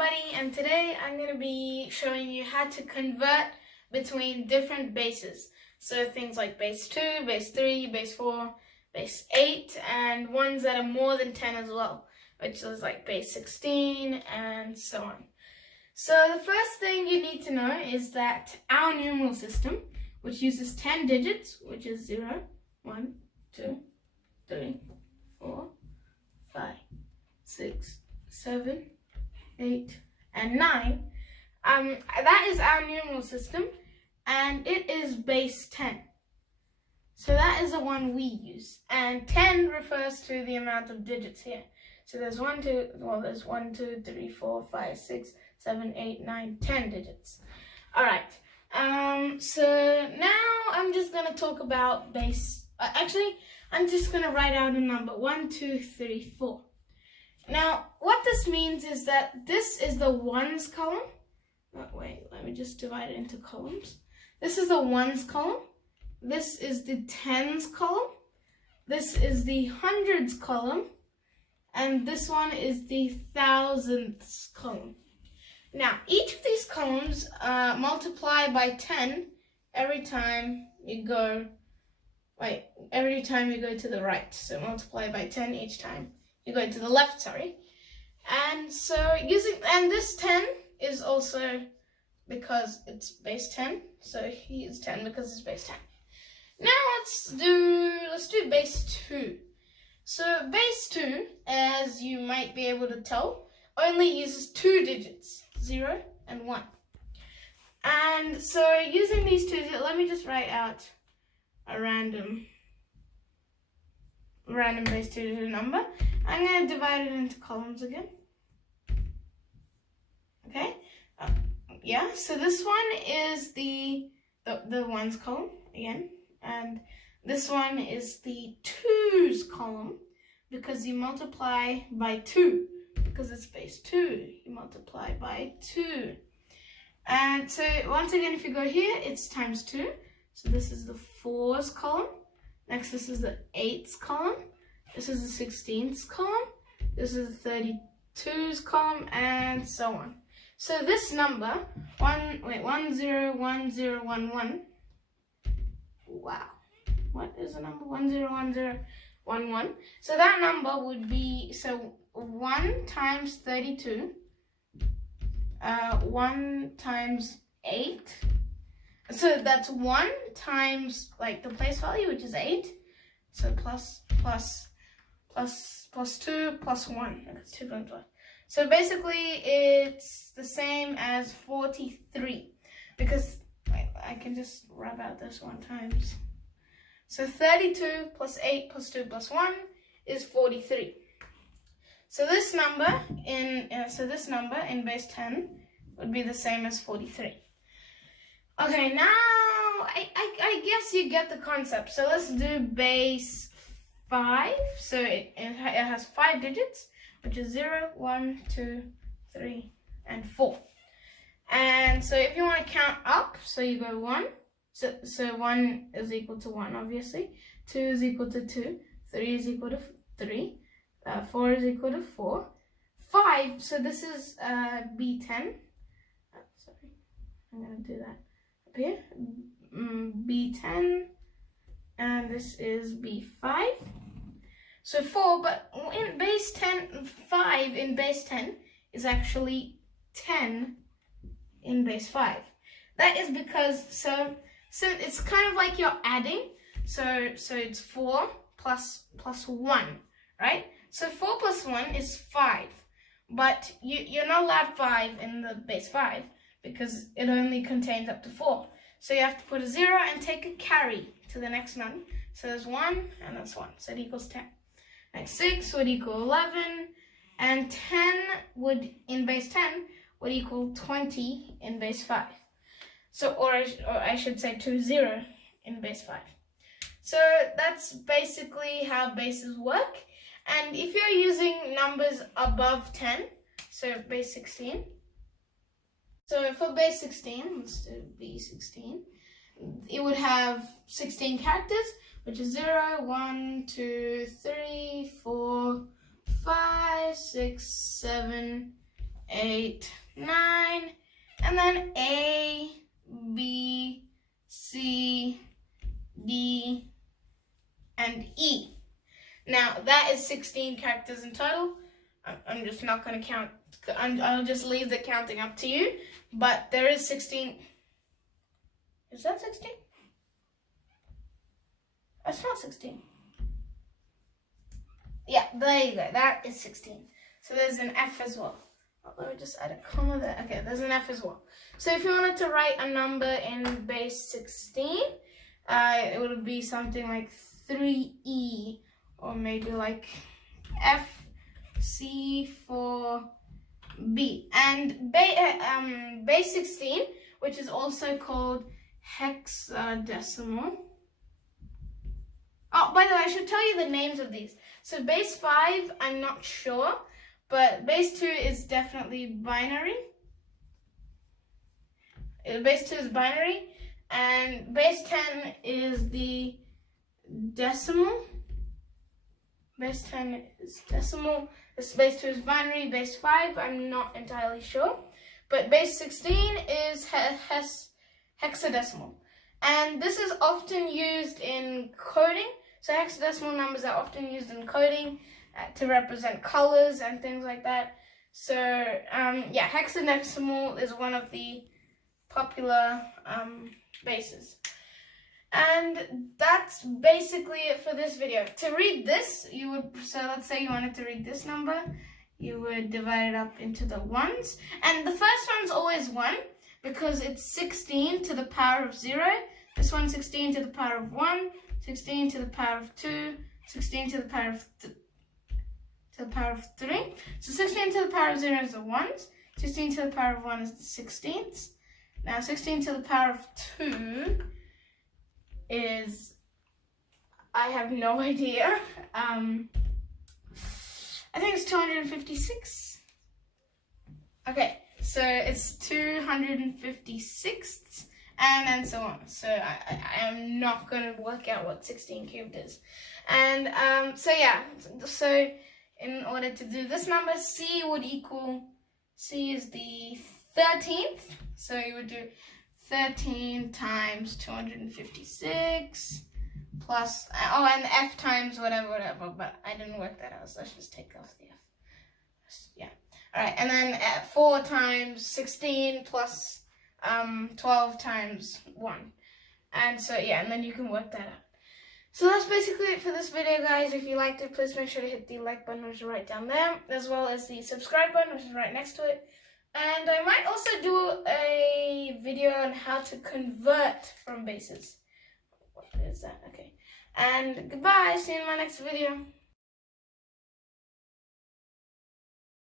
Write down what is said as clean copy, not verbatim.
everybody, and today I'm going to be showing you how to convert between different bases. So things like base 2, base 3, base 4, base 8, and ones that are more than 10 as well, which is like base 16 and so on. So the first thing you need to know is that our numeral system, which uses 10 digits, which is 0, 1, 2, 3, 4, 5, 6, 7, 8, and 9. That is our numeral system, and it is base 10. So that is the one we use, and 10 refers to the amount of digits here. So there's 1, 2, 3, 4, 5, 6, 7, 8, 9, 10 digits. All right. So now I'm just gonna talk about base. Actually, I'm just gonna write out a number: 1, 2, 3, 4. Now, what this means is that this is the ones column. Oh, wait, let me just divide it into columns. This is the ones column. This is the tens column. This is the hundreds column. And this one is the thousandths column. Now, each of these columns multiply by 10 every time you go, to the right. So multiply by 10 each time you go to the left, sorry. And so this 10 is also because it's base 10. So he is 10 because it's base 10. Now let's do base 2. So base 2, as you might be able to tell, only uses 2 digits, 0 and 1. And so using these 2 digits, let me just write out a random base 2 digit number. I'm going to divide it into columns again. Okay, yeah, so this one is the ones column again, and this one is the twos column because you multiply by 2, because it's base 2, you multiply by 2. And so once again, if you go here, it's times 2. So this is the 4s column. Next, this is the 8s column. This is the 16s column. This is the 32s column, and so on. So this number, 101011. Wow. What is the number? 101011. So that number would be, so 1 times 32, 1 times 8. So that's 1 times like the place value, which is 8. So plus 2 plus 1. That's 2 times 1. So basically it's the same as 43, because I can just rub out this 1 times. So 32 plus 8 plus 2 plus 1 is 43. So this number in base 10 would be the same as 43. Okay, now I guess you get the concept. So let's do base 5. So it has 5 digits, which is 0, 1, 2, 3, and 4. And so if you want to count up, so you go 1. So 1 is equal to 1, obviously. 2 is equal to 2. 3 is equal to 3. 4 is equal to 4. 5, so this is B10. Sorry, I'm going to do that up here. B10. And this is B5. So 4, but in base 10, 5 in base 10 is actually 10 in base 5. That is because, so it's kind of like you're adding. So it's 4 plus 1, right? So 4 plus 1 is 5. But you're not allowed 5 in the base 5 because it only contains up to 4. So you have to put a 0 and take a carry to the next one. So there's 1 and that's 1. So it equals 10. Next 6 would equal 11, and 10 would, in base 10, would equal 20 in base 5. So, or I should say 20 in base 5. So that's basically how bases work. And if you're using numbers above 10, so base 16. So for base 16, let's do B16. It would have 16 characters, which is 0, 1, 2, 3, 4, 5, 6, 7, 8, 9, and then A, B, C, D, and E. Now that is 16 characters in total. I'm just not going to count. I'll just leave the counting up to you. But there is 16. Is that 16? That's not 16. Yeah, there you go. That is 16. So there's an F as well. Oh, let me just add a comma there. Okay, there's an F as well. So if you wanted to write a number in base 16, it would be something like 3E, or maybe like F, C, 4B. And base 16, which is also called hexadecimal. Oh, by the way, I should tell you the names of these. So base 5, I'm not sure, but base 2 is definitely binary. Base 2 is binary, and base 10 is the decimal. Base 10 is decimal. Base 2 is binary. Base 5, I'm not entirely sure. But base 16 is hexadecimal. And this is often used in coding. So hexadecimal numbers are often used in coding to represent colors and things like that. So yeah, hexadecimal is one of the popular bases. And that's basically it for this video. To read this, you would, so let's say you wanted to read this number, you would divide it up into the ones. And the first one's always 1 because it's 16 to the power of 0. This one's 16 to the power of 1, 16 to the power of 2, 16 to the power of 3. So 16 to the power of 0 is the ones, 16 to the power of 1 is the 16ths. Now 16 to the power of 2 is, I have no idea. I think it's 256. Okay, so it's 256ths, and then so on. So I am not going to work out what 16 cubed is. And so yeah, so in order to do this number, C would equal, C is the 13th. So you would do 13 times 256 plus, oh, and F times whatever, but I didn't work that out, so let's just take off the F. Yeah. All right, and then 4 times 16 plus 12 times 1. And so, yeah, and then you can work that out. So that's basically it for this video, guys. If you liked it, please make sure to hit the like button, which is right down there, as well as the subscribe button, which is right next to it. And I might also do a video on how to convert from bases. What is that? Okay. And goodbye. See you in my next video.